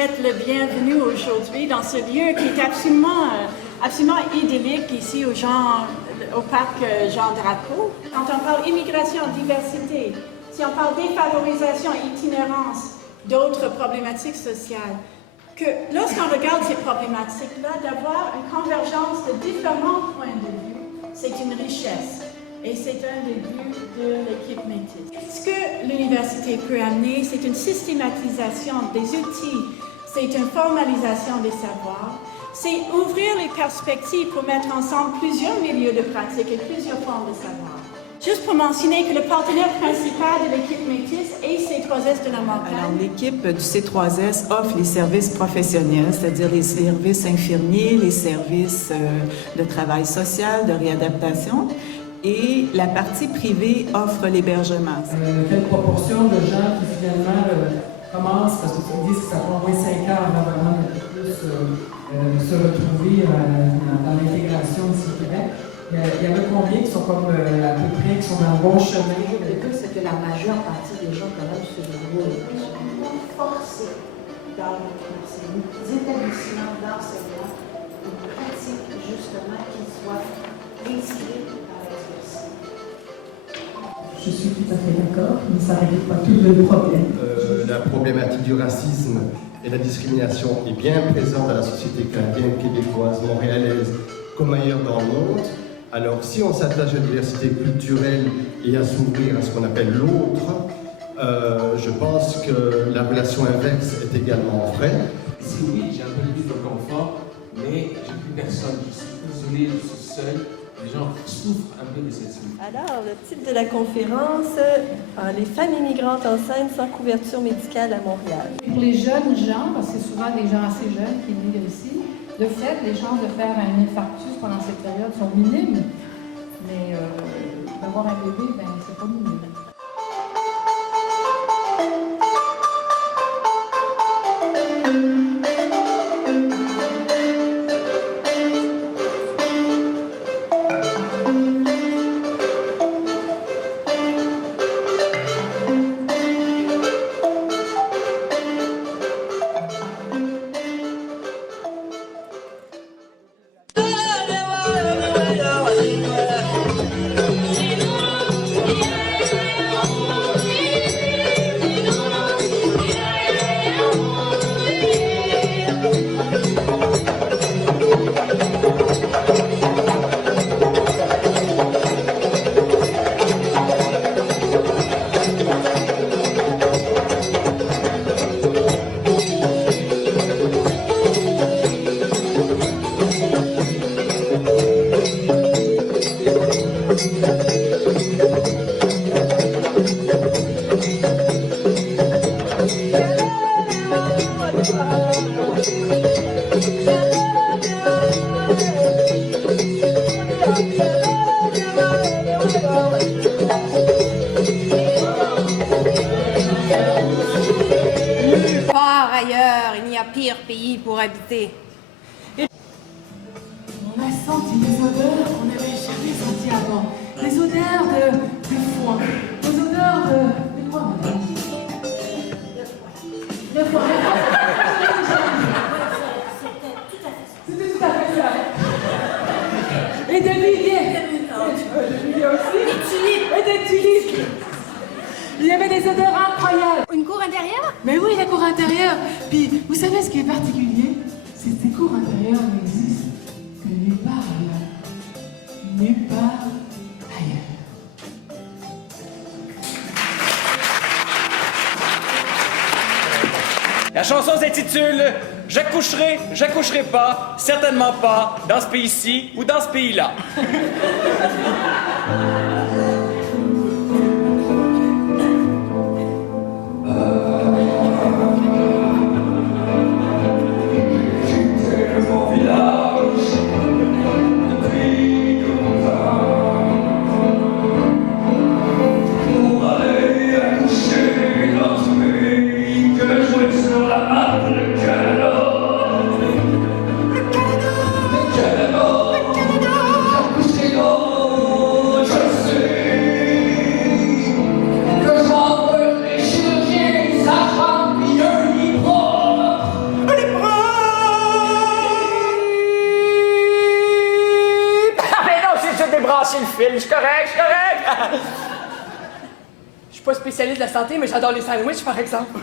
souhaite le bienvenu aujourd'hui dans ce lieu qui est absolument idyllique ici au parc Jean Drapeau. Quand on parle immigration, diversité, si on parle défavorisation, itinérance, d'autres problématiques sociales, que lorsqu'on regarde ces problématiques-là, d'avoir une convergence de différents points de vue, c'est une richesse. Et c'est un des buts de l'équipe Métis. Ce que l'université peut amener, c'est une systématisation des outils, c'est une formalisation des savoirs, c'est ouvrir les perspectives pour mettre ensemble plusieurs milieux de pratique et plusieurs formes de savoir. Juste pour mentionner que le partenaire principal de l'équipe Métis est C3S de la Montagne. Alors, l'équipe du C3S offre les services professionnels, c'est-à-dire les services infirmiers, les services de travail social, de réadaptation. Et la partie privée offre l'hébergement. Quelle proportion de gens qui finalement commencent, parce que tu me dis que ça prend au moins 5 ans avant vraiment de plus se retrouver dans l'intégration ici au Québec. Il y en a combien qui sont comme à peu près, qui sont dans le bon chemin? Le but, c'est que la majeure partie des gens quand même se déroulent. Forcés dans les établissements d'enseignement, une pratique justement qui soit inscrite. Je suis tout à fait d'accord, mais ça ne règle pas tout le problème. La problématique du racisme et de la discrimination est bien présente dans la société canadienne, québécoise, montréalaise, comme ailleurs dans le monde. Alors, si on s'attache à la diversité culturelle et à s'ouvrir à ce qu'on appelle l'autre, je pense que la relation inverse est également vraie. Si oui, j'ai un peu plus de confort, mais j'ai plus personne. Je suis isolé, je suis seul. Les gens souffrent un peu de cette situation. Alors, le titre de la conférence, les femmes immigrantes enceintes sans couverture médicale à Montréal. Pour les jeunes gens, parce que c'est souvent des gens assez jeunes qui migrent ici, de fait, les chances de faire un infarctus pendant cette période sont minimes, mais d'avoir un bébé, c'est pas minime. Pire pays pour habiter. On a senti des odeurs qu'on n'avait jamais senties avant. Des odeurs de foin. Des odeurs de quoi, madame? De foin. C'était tout à fait ça. Et de lilier. De lilier aussi. Des tulipes. Et des tulipes. Il y avait des odeurs incroyables. Une cour intérieure? Mais oui, la cour intérieure. Puis, vous savez ce qui est particulier? C'est que ces cours intérieures n'existent que nulle part ailleurs. Nulle part ailleurs. La chanson s'intitule « J'accoucherai pas, certainement pas, dans ce pays-ci ou dans ce pays-là ». je suis correct, je suis correct! Je suis pas spécialiste de la santé, mais j'adore les sandwichs, par exemple.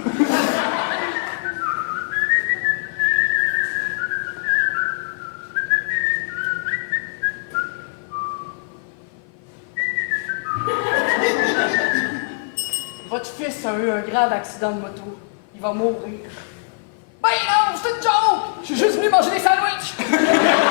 Votre fils a eu un grave accident de moto. Il va mourir. Ben non, c'est une joke! Je suis juste venu manger des sandwichs!